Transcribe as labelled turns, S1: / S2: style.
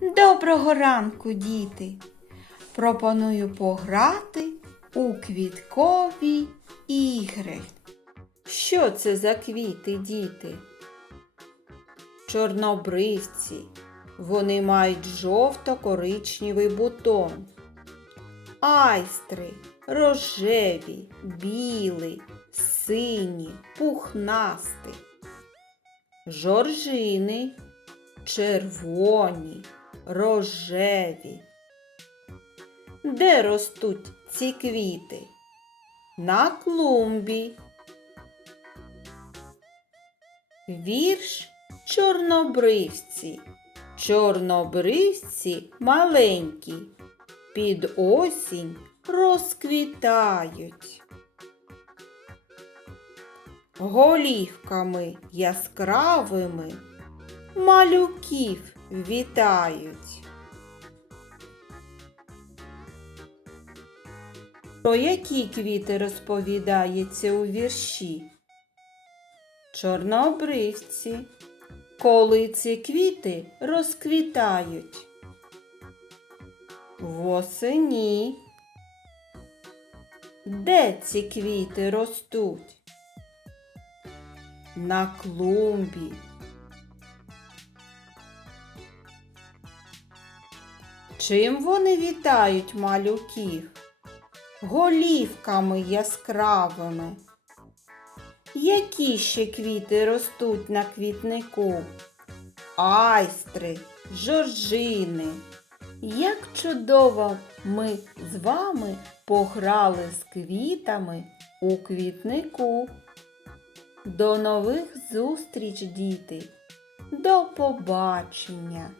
S1: Доброго ранку, діти! Пропоную пограти у квіткові ігри. Що це за квіти, діти? Чорнобривці. Вони мають жовто-коричневий бутон. Айстри рожеві, білі, сині, пухнасті. Жоржини червоні, рожеві. Де ростуть ці квіти? На клумбі. Вірш чорнобривці. Чорнобривці маленькі, під осінь розквітають. Голівками яскравими малюків вітають. Про які квіти розповідається у вірші? Чорнобривці. Коли ці квіти розквітають? Восені. Де ці квіти ростуть? На клумбі. Чим вони вітають малюків? Голівками яскравими. Які ще квіти ростуть на квітнику? Айстри, жоржини. Як чудово ми з вами пограли з квітами у квітнику. До нових зустріч, діти! До побачення!